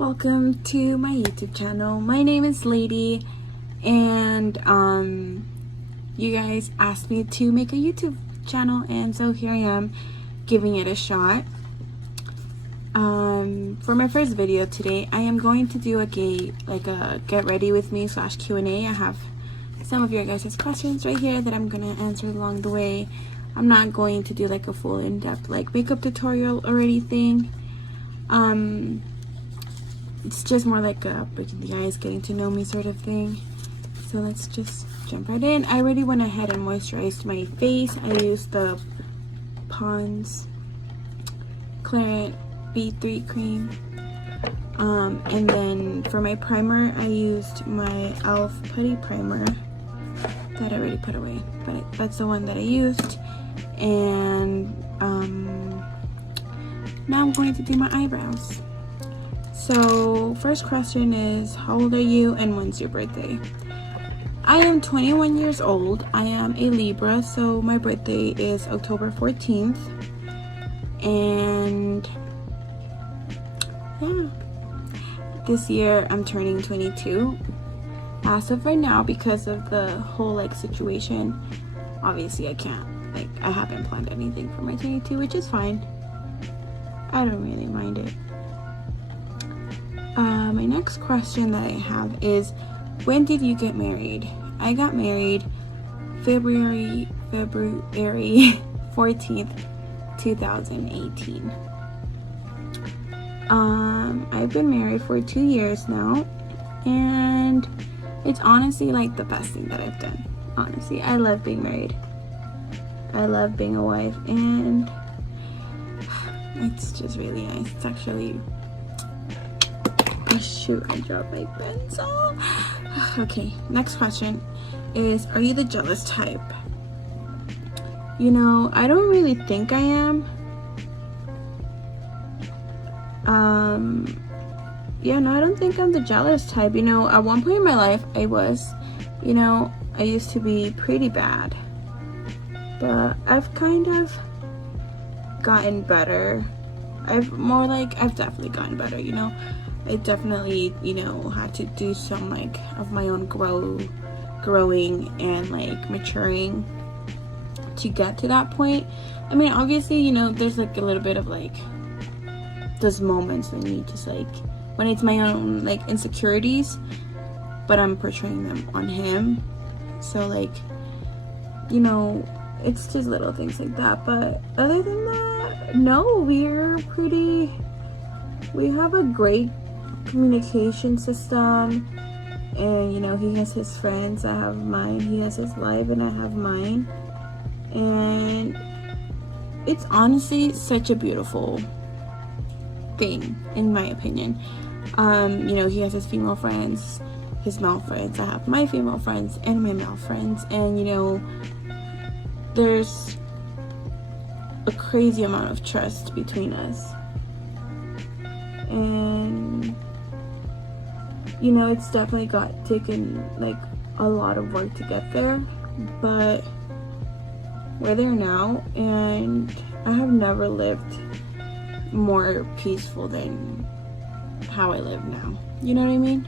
Welcome to my YouTube channel. My name is Lady, and you guys asked me to make a YouTube channel, and so here I am giving it a shot. For my first video today, I am going to do a get ready with me / Q&A. I have some of your guys' questions right here that I'm gonna answer along the way. I'm not going to do like a full in-depth like makeup tutorial or anything. It's just more like a breaking the ice, getting to know me sort of thing. So let's just jump right in. I already went ahead and moisturized my face. I used the Pond's Clarins B3 cream. And then for my primer, I used my e.l.f. Putty Primer that I already put away. But that's the one that I used. And now I'm going to do my eyebrows. So first question is, how old are you and when's your birthday? I am 21 years old. I am a Libra, so my birthday is October 14th. And yeah, this year I'm turning 22. As of right now, because of the whole like situation, obviously I haven't planned anything for my 22, which is fine. I don't really mind it. My next question that I have is, when did you get married? I got married February 14th, 2018. I've been married for 2 years now, and it's honestly like the best thing that I've done. Honestly, I love being married. I love being a wife, and it's just really nice. It's actually... shoot, I dropped my pencil. Okay, next question is, are you the jealous type? You know, I don't really think I am. Yeah, no, I don't think I'm the jealous type. You know, at one point in my life, I was. You know, I used to be pretty bad. But I've kind of gotten better. I've definitely gotten better, you know. I definitely, you know, had to do some like of my own growing and like maturing to get to that point. I mean, obviously, you know, there's like a little bit of like those moments when you just like, when it's my own like insecurities, but I'm portraying them on him. So like, you know, it's just little things like that. But other than that, no, we have a great communication system, and you know, he has his friends, I have mine, he has his life and I have mine, and it's honestly such a beautiful thing in my opinion. You know, he has his female friends, his male friends, I have my female friends and my male friends, and you know, there's a crazy amount of trust between us. And you know, it's definitely taken like a lot of work to get there, but we're there now, and I have never lived more peaceful than how I live now. You know what I mean?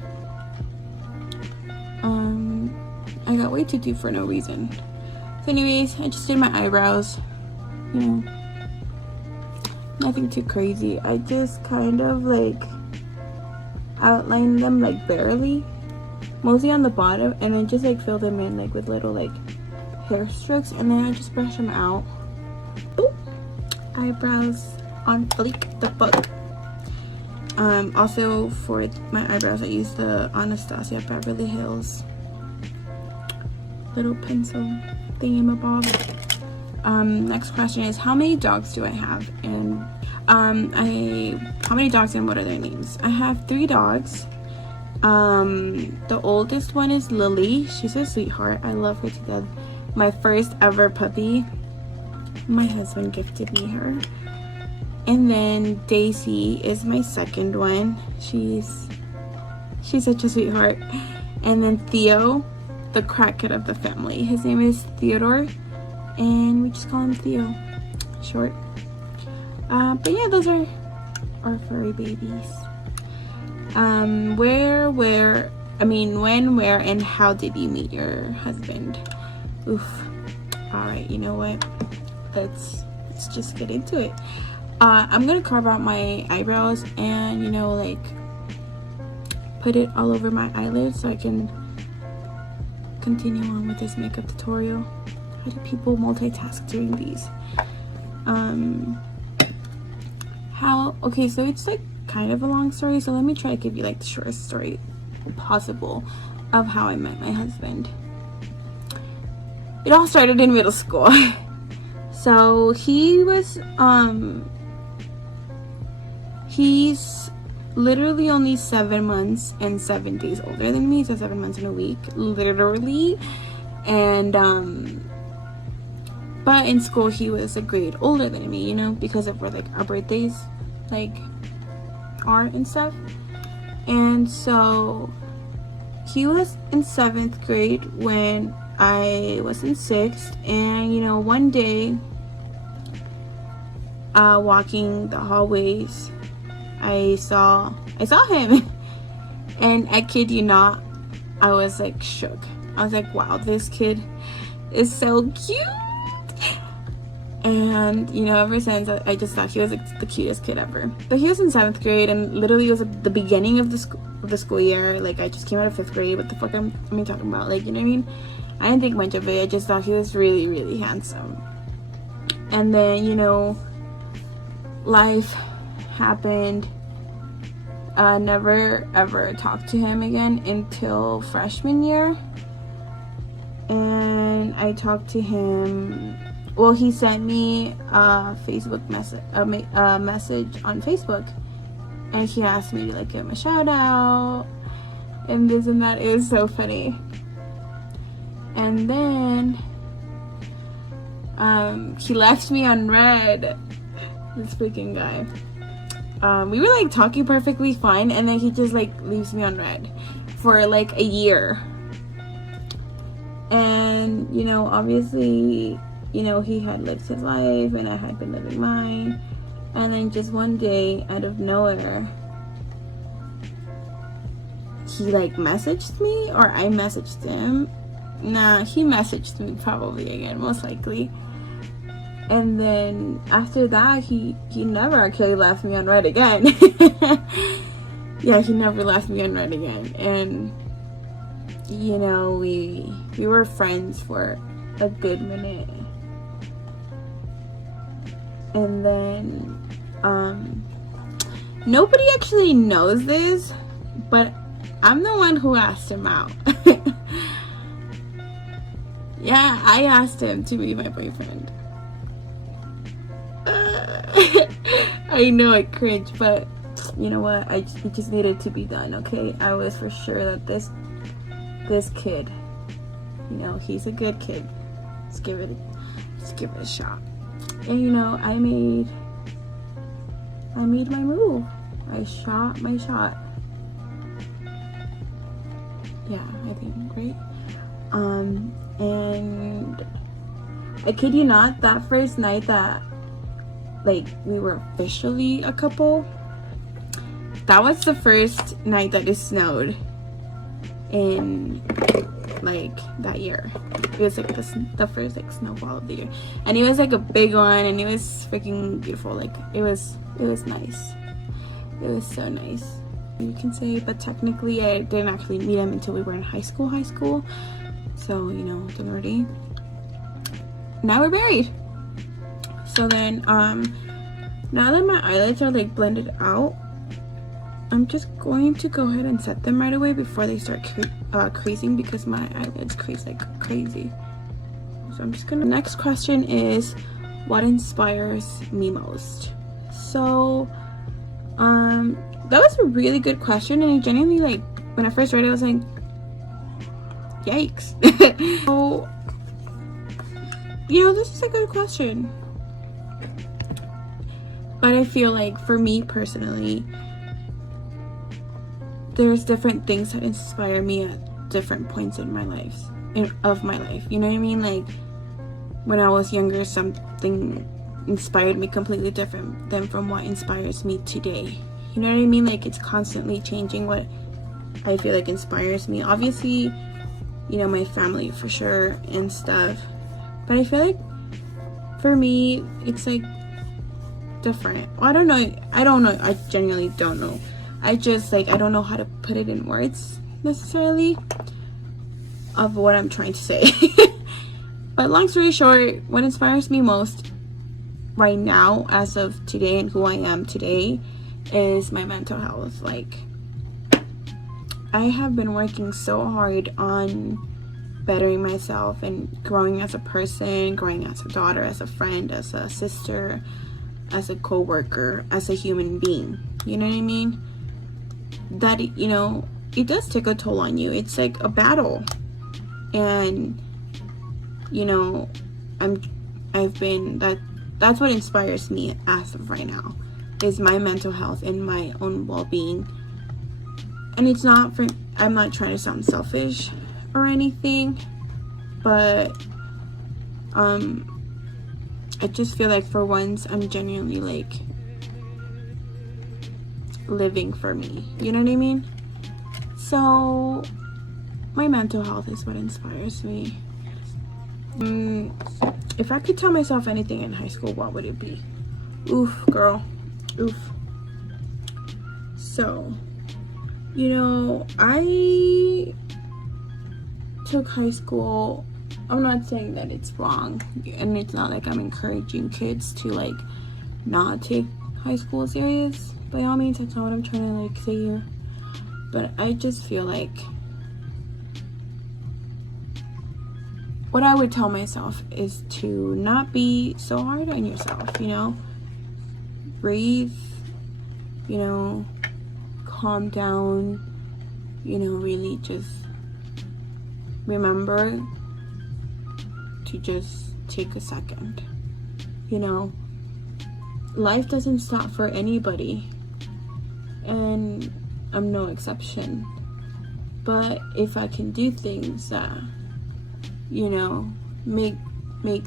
I got way to do for no reason. So anyways, I just did my eyebrows, you know, nothing too crazy. I just kind of like outline them like barely, mostly on the bottom, and then just like fill them in like with little like hair strokes, and then I just brush them out. Boop. Eyebrows on fleek, the fuck. Also for my eyebrows, I use the Anastasia Beverly Hills little pencil thingamabob. Next question is, how many dogs do I have? And how many dogs and what are their names? I have 3 dogs. The oldest one is Lily. She's a sweetheart. I love her to death. My first ever puppy. My husband gifted me her. And then Daisy is my second one. She's such a sweetheart. And then Theo, the crackhead of the family. His name is Theodore, and we just call him Theo, short. But yeah, those are our furry babies. When, where, and how did you meet your husband? Oof. All right, you know what? Let's just get into it. I'm gonna carve out my eyebrows and, you know, like put it all over my eyelids so I can continue on with this makeup tutorial. How do people multitask during these? Okay, so it's like kind of a long story, so let me try to give you like the shortest story possible of how I met my husband. It all started in middle school. So he's literally only 7 months and 7 days older than me, so 7 months and a week, literally. And but in school he was a grade older than me, you know, because of where like our birthdays like are and stuff. And so he was in 7th grade when I was in 6th, and you know, one day walking the hallways, I saw him and I kid you not, I was like shook. I was like, wow, this kid is so cute. And you know, ever since I just thought he was like the cutest kid ever. But he was in 7th grade, and literally it was at the beginning of the school year. Like, I just came out of 5th grade. What the fuck am I talking about? Like, you know what I mean? I didn't think much of it. I just thought he was really, really handsome. And then, you know, life happened. Never ever talked to him again until freshman year. And I talked to him. Well, he sent me a Facebook message, a message on Facebook, and he asked me to like give him a shout out and this and that. It was so funny. And then he left me on red. This freaking guy. We were like talking perfectly fine, and then he just like leaves me on red for like a year. And you know, obviously, you know, he had lived his life and I had been living mine. And then just one day, out of nowhere, he like messaged me, or I messaged him. Nah, he messaged me probably again, most likely. And then after that, he never actually left me on red again. Yeah, he never left me on red again. And you know, we were friends for a good minute. And then nobody actually knows this, but I'm the one who asked him out. Yeah, I asked him to be my boyfriend. I know I cringe, but you know what? It just needed to be done, okay? I was for sure that this kid, you know, he's a good kid. Let's give it a shot. And you know, I made my move. I shot my shot. Yeah, I think great. And I kid you not, that first night that like we were officially a couple, that was the first night that it snowed in like that year. It was like the first like snowfall of the year, and it was like a big one, and it was freaking beautiful. Like it was nice. It was so nice, you can say. But technically I didn't actually meet him until we were in high school. So you know, don't worry. Now we're married. So then now that my eyelids are like blended out, I'm just going to go ahead and set them right away before they start creasing, because my eyelids crease like crazy. So I'm just gonna. Next question is, what inspires me most? So that was a really good question, and I genuinely, like, when I first read it, I was like, yikes. So you know, this is a good question, but I feel like for me personally, there's different things that inspire me at different points in my life, you know what I mean? Like when I was younger, something inspired me completely different than from what inspires me today, You know what I mean? Like, it's constantly changing what I feel like inspires me. Obviously, you know, my family for sure and stuff. But I feel like for me, it's like different. Well, I don't know. I genuinely don't know. I just like, I don't know how to put it in words necessarily of what I'm trying to say. But long story short, what inspires me most right now, as of today, and who I am today, is my mental health. Like, I have been working so hard on bettering myself and growing as a person, growing as a daughter, as a friend, as a sister, as a co-worker, as a human being. You know what I mean? That, you know, it does take a toll on you. It's like a battle. And, you know, that's what inspires me as of right now, is my mental health and my own well-being. And it's not for, I'm not trying to sound selfish or anything, but I just feel like for once I'm genuinely like living for me, you know what I mean? So my mental health is what inspires me. If I could tell myself anything in high school, what would it be? Oof, girl, oof. So, you know, I took high school, I'm not saying that it's wrong, and it's not like I'm encouraging kids to like not take high school serious. By all means, that's not what I'm trying to like say here. But I just feel like what I would tell myself is to not be so hard on yourself, you know? Breathe, you know, calm down, you know, really just remember to just take a second. You know, life doesn't stop for anybody, and I'm no exception. But if I can do things that, you know, make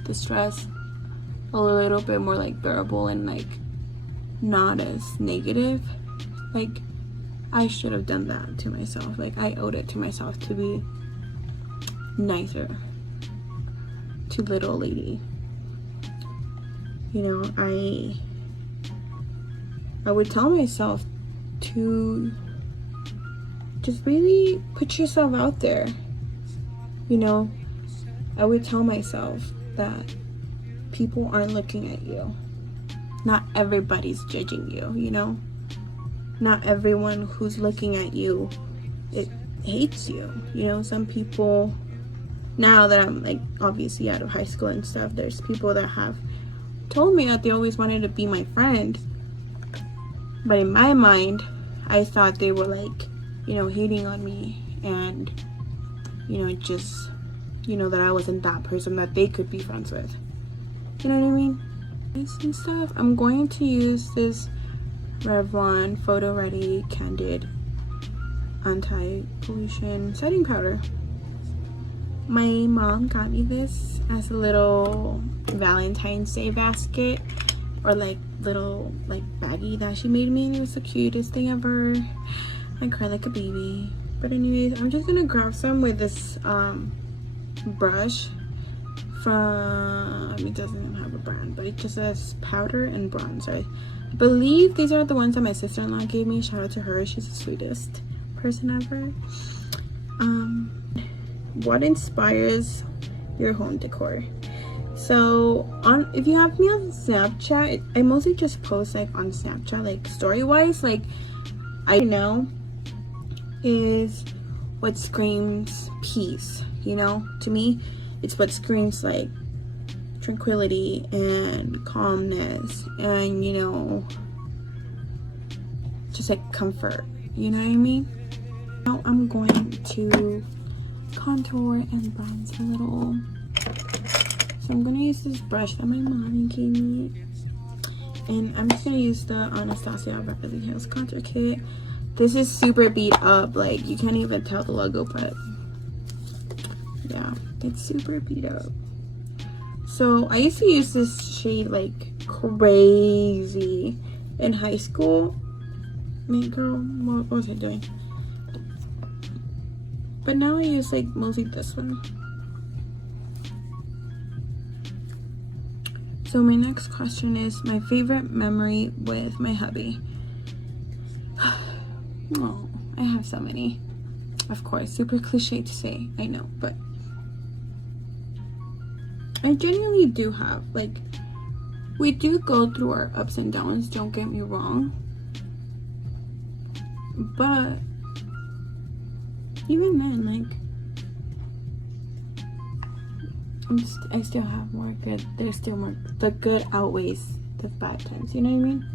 the stress a little bit more like bearable and like not as negative, like I should have done that to myself. Like, I owed it to myself to be nicer to little lady. You know, I would tell myself to just really put yourself out there. You know, I would tell myself that people aren't looking at you. Not everybody's judging you, you know? Not everyone who's looking at you, it hates you. You know, some people, now that I'm like obviously out of high school and stuff, there's people that have told me that they always wanted to be my friend. But in my mind, I thought they were like, you know, hating on me and, you know, just, you know, that I wasn't that person that they could be friends with. You know what I mean? And stuff. I'm going to use this Revlon Photo Ready Candid Anti-Pollution Setting Powder. My mom got me this as a little Valentine's Day basket, or like little like baggie that she made me, and it was the cutest thing ever. I cried like a baby. But anyways, I'm just gonna grab some with this brush from, it doesn't have a brand, but it just says powder and bronzer. I believe these are the ones that my sister-in-law gave me. Shout out to her, she's the sweetest person ever. What inspires your home decor? So if you have me on Snapchat, I mostly just post like on Snapchat, like story wise. Like, I know is what screams peace, you know. To me, it's what screams like tranquility and calmness and, you know, just like comfort, you know what I mean? Now I'm going to contour and bronze a little. So I'm gonna use this brush that my mommy gave me, and I'm just gonna use the Anastasia Beverly Hills contour kit. This is super beat up, like you can't even tell the logo, but yeah, it's super beat up. So I used to use this shade like crazy in high school, Man, girl, what was I doing? But now I use like mostly this one. So my next question is my favorite memory with my hubby. Oh, I have so many. Of course, super cliche to say, I know, but I genuinely do have, like, we do go through our ups and downs, don't get me wrong. But even then, like, I still have more good. There's still more. The good outweighs the bad times. You know what I mean?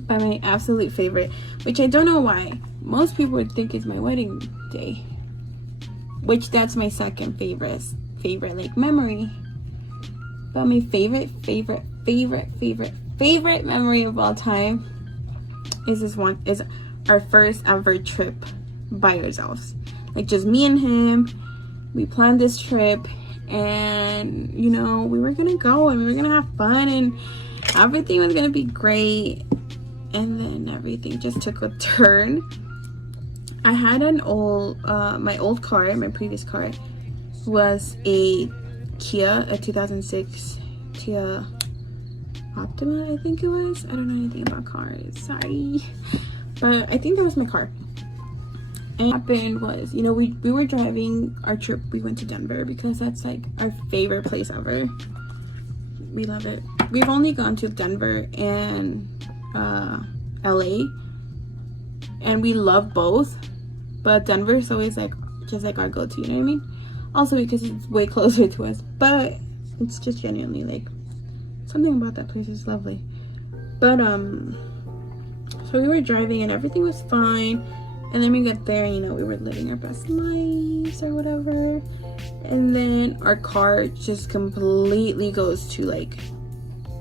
But my absolute favorite, which I don't know why, most people would think is my wedding day. Which that's my second favorite like memory. But my favorite memory of all time is our first ever trip by ourselves. Like just me and him. We planned this trip, and you know, we were gonna go and we were gonna have fun and everything was gonna be great, and then everything just took a turn. I had an old my old car, my previous car was a Kia, a 2006 Kia Optima, I think it was. I don't know anything about cars, sorry, but I think that was my car. And what happened was, you know, we were driving our trip. We went to Denver because that's like our favorite place ever. We love it. We've only gone to Denver and LA, and we love both, but Denver is always like just like our go-to, you know what I mean? Also because it's way closer to us, but it's just genuinely like something about that place is lovely. But so we were driving and everything was fine. And then we got there, you know, we were living our best lives or whatever. And then our car just completely goes to like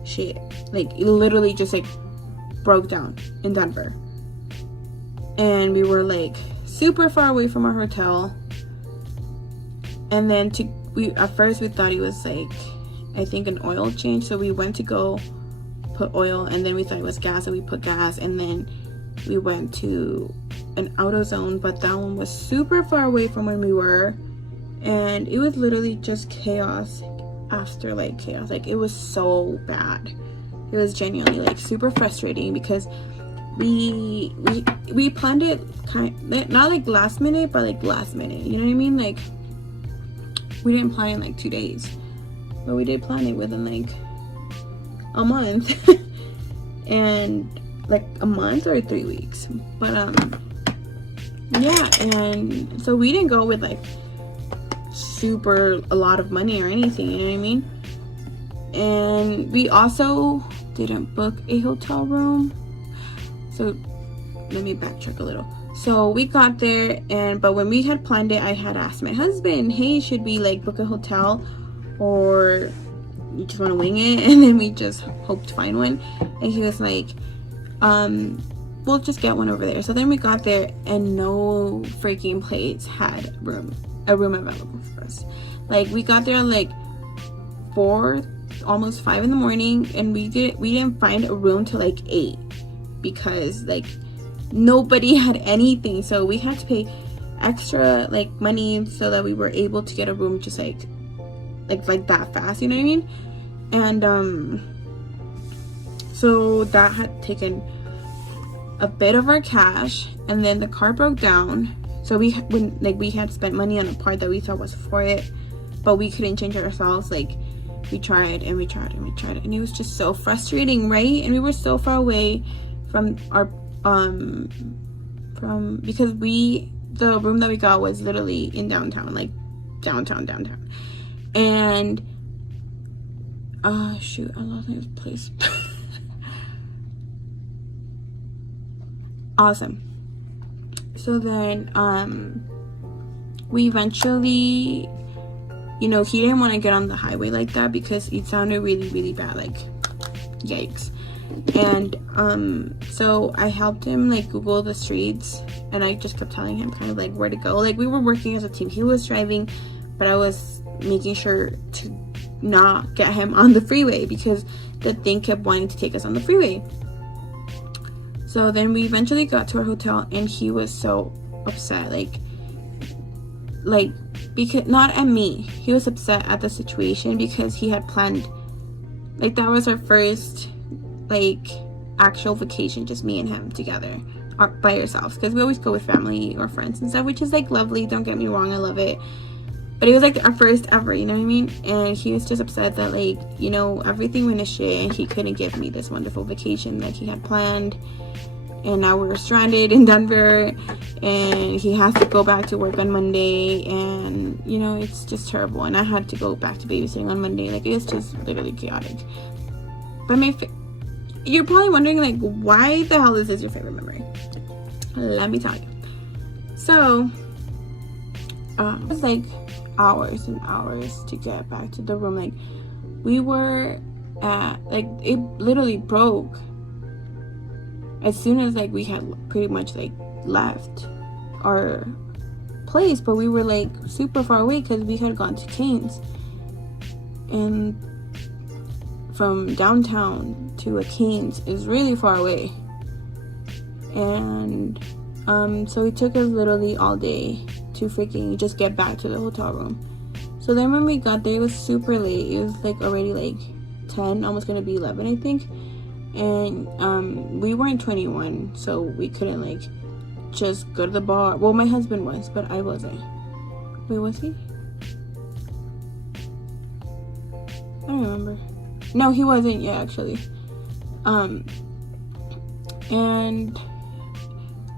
shit. Like it literally just like broke down in Denver. And we were like super far away from our hotel. And then at first we thought it was like, I think an oil change. So we went to go put oil, and then we thought it was gas, and we put gas, and then we went to an AutoZone, but that one was super far away from when we were, and it was literally just chaos after like chaos. Like it was so bad. It was genuinely like super frustrating because we planned it not like last minute, but like last minute, you know what I mean? Like we didn't plan it in like 2 days, but we did plan it within like a month. And like a month or 3 weeks, but yeah. And so we didn't go with like a lot of money or anything, you know what I mean? And we also didn't book a hotel room. So let me backtrack a little. So we got there, but when we had planned it, I had asked my husband, hey, should we like book a hotel or you just want to wing it? And then we just hope to find one. And he was like, we'll just get one over there. So then we got there, and no freaking place had a room available for us. Like we got there like 4, almost 5 in the morning, and we didn't find a room till like 8 because like nobody had anything. So we had to pay extra like money so that we were able to get a room just like that fast, you know what I mean? And so that had taken a bit of our cash, and then the car broke down. So we had spent money on a part that we thought was for it, but we couldn't change it ourselves. Like we tried and we tried and we tried, and it was just so frustrating, right? And we were so far away from our because the room that we got was literally in downtown, like downtown. And shoot, I lost my place. Awesome. So then we eventually, you know, he didn't want to get on the highway like that because it sounded really, really bad, like yikes. And so I helped him like Google the streets, and I just kept telling him kind of like where to go. Like we were working as a team. He was driving, but I was making sure to not get him on the freeway because the thing kept wanting to take us on the freeway. So then we eventually got to our hotel, and he was so upset, like because not at me, he was upset at the situation because he had planned, like, that was our first like actual vacation, just me and him together by ourselves, because we always go with family or friends and stuff, which is like lovely, don't get me wrong, I love it, but it was like our first ever, you know what I mean? And he was just upset that, like, you know, everything went to shit and he couldn't give me this wonderful vacation that he had planned. And now we're stranded in Denver, and he has to go back to work on Monday, and, you know, it's just terrible. And I had to go back to babysitting on Monday. Like, it's just literally chaotic. But you're probably wondering, like, why the hell is this your favorite memory? Let me tell you. So, it was like hours and hours to get back to the room. Like, we were at, like, it literally broke as soon as, like, we had pretty much, like, left our place, but we were, like, super far away because we had gone to Canes, and from downtown to a Canes is really far away, and so it took us literally all day to freaking just get back to the hotel room. So then when we got there, it was super late. It was, like, already, like, 10, almost gonna be 11, I think. And we weren't 21, so we couldn't, like, just go to the bar. Well, my husband was, but I wasn't. Wait, was he? I don't remember. No, he wasn't yet, actually. And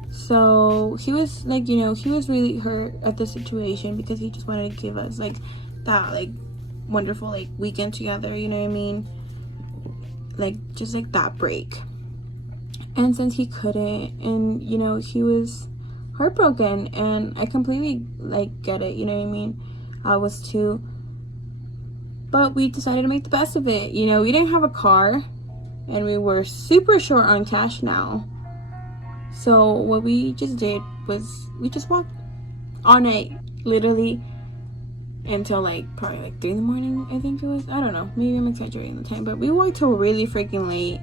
so he was, like, you know, he was really hurt at the situation because he just wanted to give us, like, that, like, wonderful, like, weekend together, you know what I mean? Like, just like that break. And since he couldn't, and, you know, he was heartbroken, and I completely, like, get it, you know what I mean? I was too. But we decided to make the best of it. You know, we didn't have a car, and we were super short on cash now. So what we just did was we just walked all night, literally, until, like, probably, like, 3 in the morning, I think it was. I don't know, maybe I'm exaggerating the time, but we walked till really freaking late,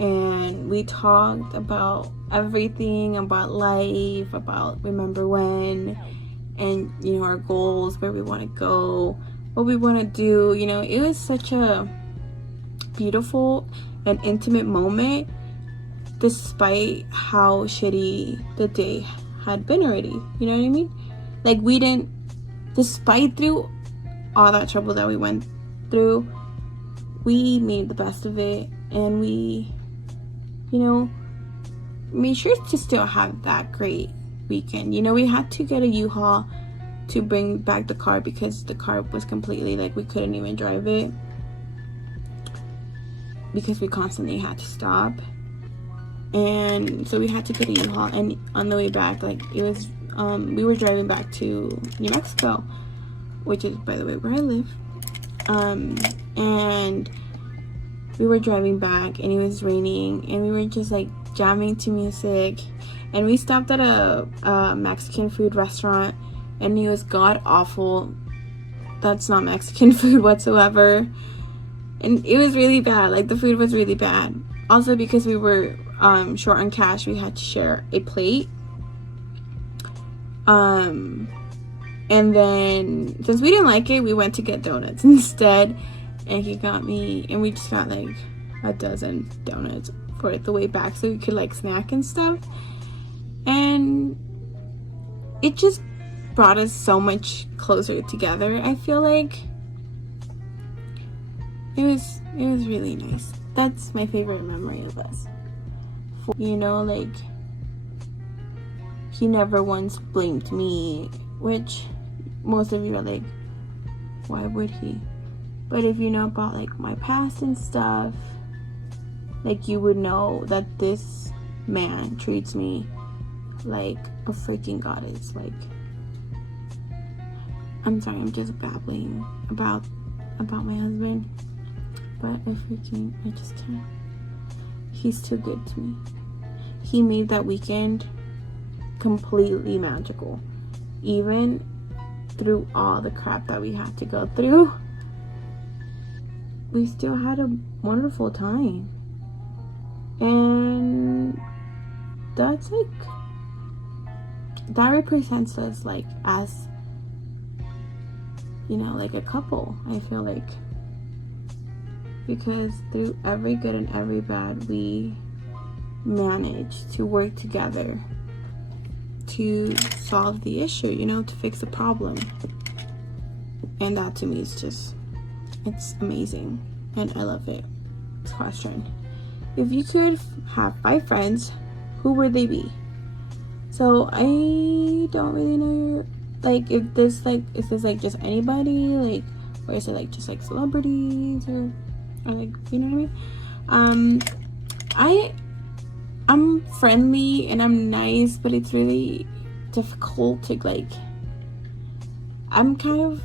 and we talked about everything, about life, about remember when, and, you know, our goals, where we want to go, what we want to do. You know, it was such a beautiful and intimate moment, despite how shitty the day had been already, you know what I mean? Like, we didn't, despite through all that trouble that we went through, we made the best of it, and we, you know, made sure to still have that great weekend. You know, we had to get a U-Haul to bring back the car because the car was completely, like, we couldn't even drive it because we constantly had to stop. And so we had to get a U-Haul, and on the way back, like, it was we were driving back to New Mexico, which is, by the way, where I live. And we were driving back, and it was raining, and we were just, like, jamming to music, and we stopped at a Mexican food restaurant, and it was god awful. That's not Mexican food whatsoever, and it was really bad. Like, the food was really bad. Also, because we were short on cash, we had to share a plate. And then, since we didn't like it, we went to get donuts instead, and he got me, and we just got, like, a dozen donuts for the way back so we could, like, snack and stuff. And it just brought us so much closer together. I feel like it was really nice. That's my favorite memory of us. You know, like, he never once blamed me, which most of you are like, why would he? But if you know about, like, my past and stuff, like, you would know that this man treats me like a freaking goddess. Like, I'm sorry, I'm just babbling about my husband, but I just can't. He's too good to me. He made that weekend completely magical. Even through all the crap that we had to go through, we still had a wonderful time. And that's like, that represents us like as, you know, like a couple, I feel like, because through every good and every bad, we manage to work together to solve the issue, you know, to fix the problem. And that to me is just, it's amazing, and I love it. Next question: if you could have 5 friends, who would they be? So I don't really know, like, if this like, is this like just anybody, like, or is it like just like celebrities, or like, you know what I mean? I'm friendly and I'm nice, but it's really difficult to like, I'm kind of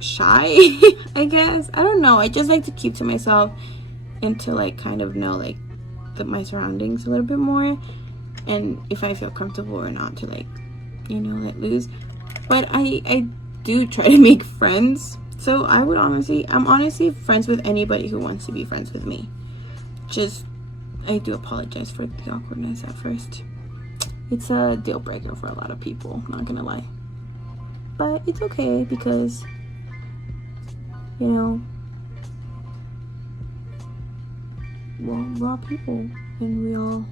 shy, I guess. I don't know. I just like to keep to myself and to like kind of know like my surroundings a little bit more, and if I feel comfortable or not to like, you know, let loose. But I do try to make friends. So I'm honestly friends with anybody who wants to be friends with me. Just, I do apologize for the awkwardness at first. It's a deal breaker for a lot of people, not gonna lie. But it's okay because, you know, we're all people, and we all,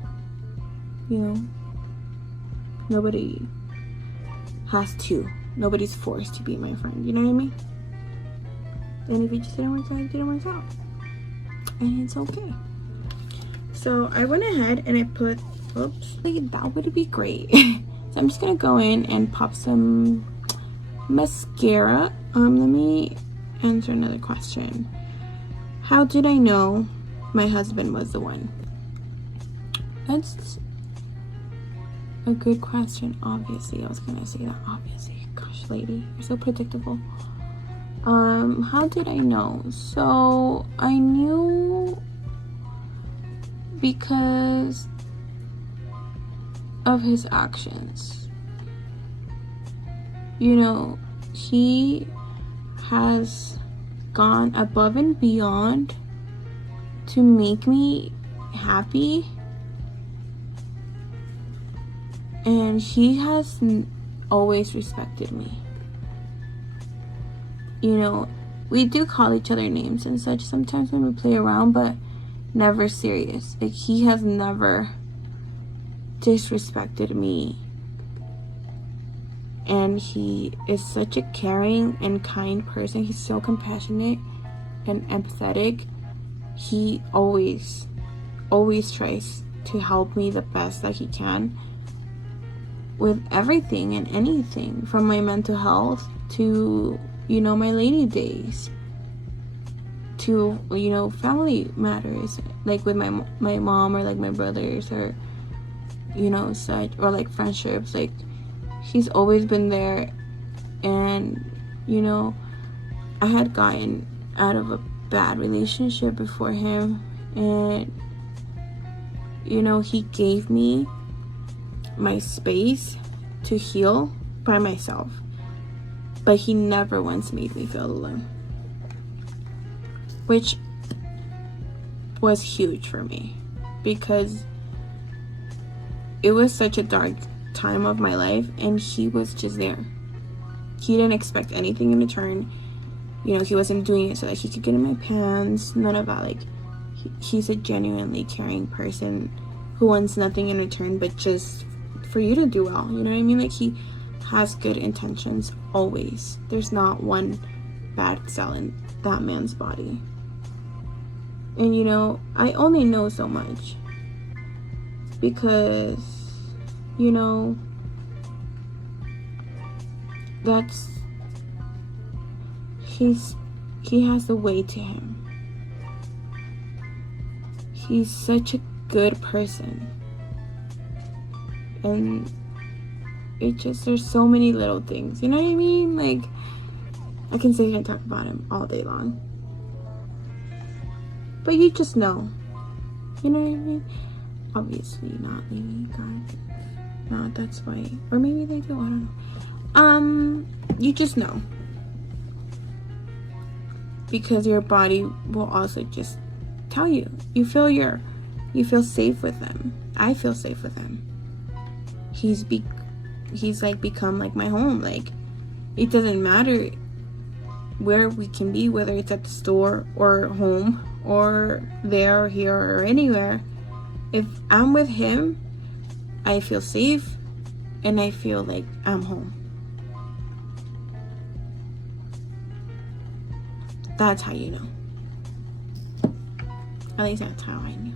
you know, nobody's forced to be my friend, you know what I mean? And if it just didn't work out, it didn't work out. And it's okay. So I went ahead and I put, like, that would be great. So I'm just gonna go in and pop some mascara. Let me answer another question. How did I know my husband was the one? That's a good question. Obviously, I was gonna say that. Obviously, gosh, lady, you're so predictable. How did I know? So I knew because of his actions. You know, he has gone above and beyond to make me happy, and he has always respected me. You know, we do call each other names and such sometimes when we play around, but never serious. Like, he has never disrespected me, and he is such a caring and kind person. He's so compassionate and empathetic. He always tries to help me the best that he can with everything and anything, from my mental health to, you know, my lady days, to, you know, family matters, like with my mom, or like my brothers, or, you know, such, or like friendships. Like, he's always been there. And, you know, I had gotten out of a bad relationship before him, and, you know, he gave me my space to heal by myself, but he never once made me feel alone, which was huge for me, because it was such a dark time of my life, and he was just there. He didn't expect anything in return. You know, he wasn't doing it so that he could get in my pants, none of that. Like, he's a genuinely caring person who wants nothing in return but just for you to do well, you know what I mean? Like, he has good intentions always. There's not one bad cell in that man's body. And, you know, I only know so much because, you know, that's, he has a way to him. He's such a good person, and it just, there's so many little things, you know what I mean? Like, I can sit here and talk about him all day long, but you just know, you know what I mean? Obviously not me, God, no, that's why, or maybe they do, I don't know. You just know, because your body will also just tell you. You feel safe with them. I feel safe with him. He's like become like my home. Like, it doesn't matter where we can be, whether it's at the store or home or there or here or anywhere. If I'm with him, I feel safe and I feel like I'm home. That's how you know. At least that's how I knew.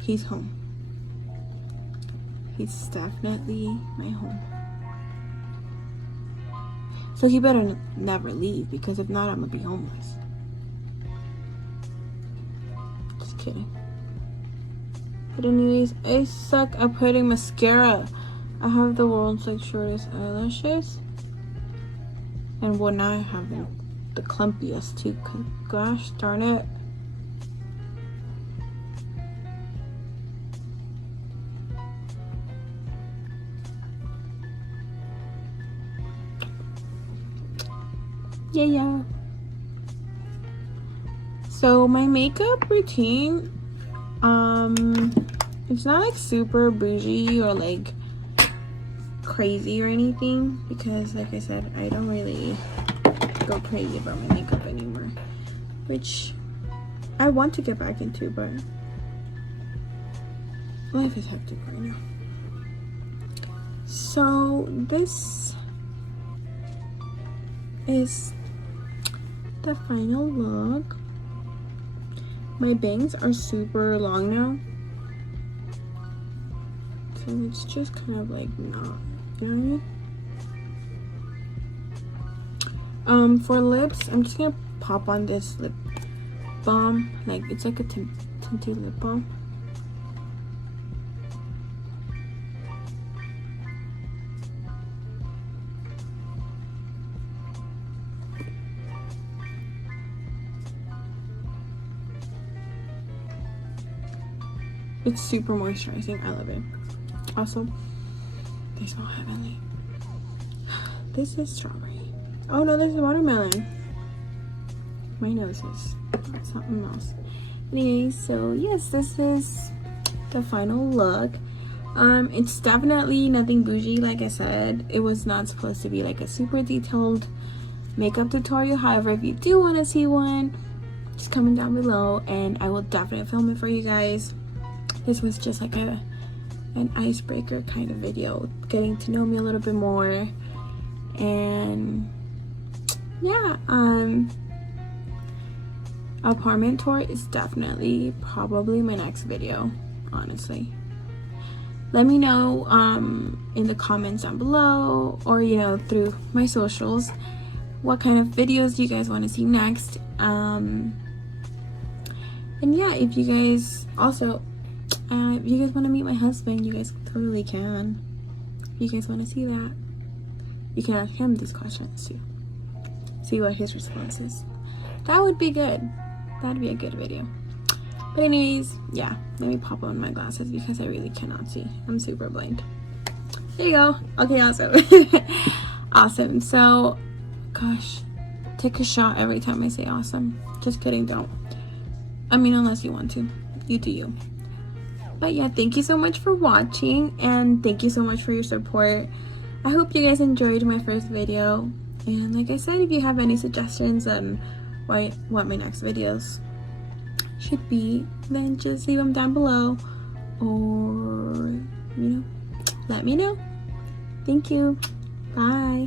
He's home. He's definitely my home. So he better never leave, because if not, I'm gonna be homeless. Just kidding. But anyways, I suck at putting mascara. I have the world's like shortest eyelashes. And well, now I have the clumpiest too. Gosh darn it. Yeah. So my makeup routine, it's not like super bougie or like crazy or anything, because like I said, I don't really go crazy about my makeup anymore, which I want to get back into, but life is hectic right now. So this is the final look. My bangs are super long now, so it's just kind of like not, you know what I mean? For lips, I'm just gonna pop on this lip balm. Like, it's like a tinted lip balm. It's super moisturizing. I love it. Also, they smell heavenly. This is strawberry. Oh no, there's a watermelon. My nose is something else. Anyways, so yes, this is the final look. It's definitely nothing bougie. Like I said, it was not supposed to be like a super detailed makeup tutorial. However, if you do want to see one, just comment down below and I will definitely film it for you guys. This was just like an icebreaker kind of video, getting to know me a little bit more. And yeah, apartment tour is definitely probably my next video, honestly. Let me know in the comments down below, or you know, through my socials, what kind of videos you guys want to see next. And yeah, if you guys also if you guys want to meet my husband, you guys totally can. If you guys want to see that, you can ask him these questions too. See what his response is. That would be good. That'd be a good video. But anyways, yeah, let me pop on my glasses because I really cannot see. I'm super blind. There you go. Okay, awesome. Awesome. So, gosh, take a shot every time I say awesome. Just kidding, don't. I mean, unless you want to. You do you. But yeah, thank you so much for watching, and thank you so much for your support. I hope you guys enjoyed my first video, and like I said, if you have any suggestions on what my next videos should be, then just leave them down below, or you know, let me know. Thank you. Bye.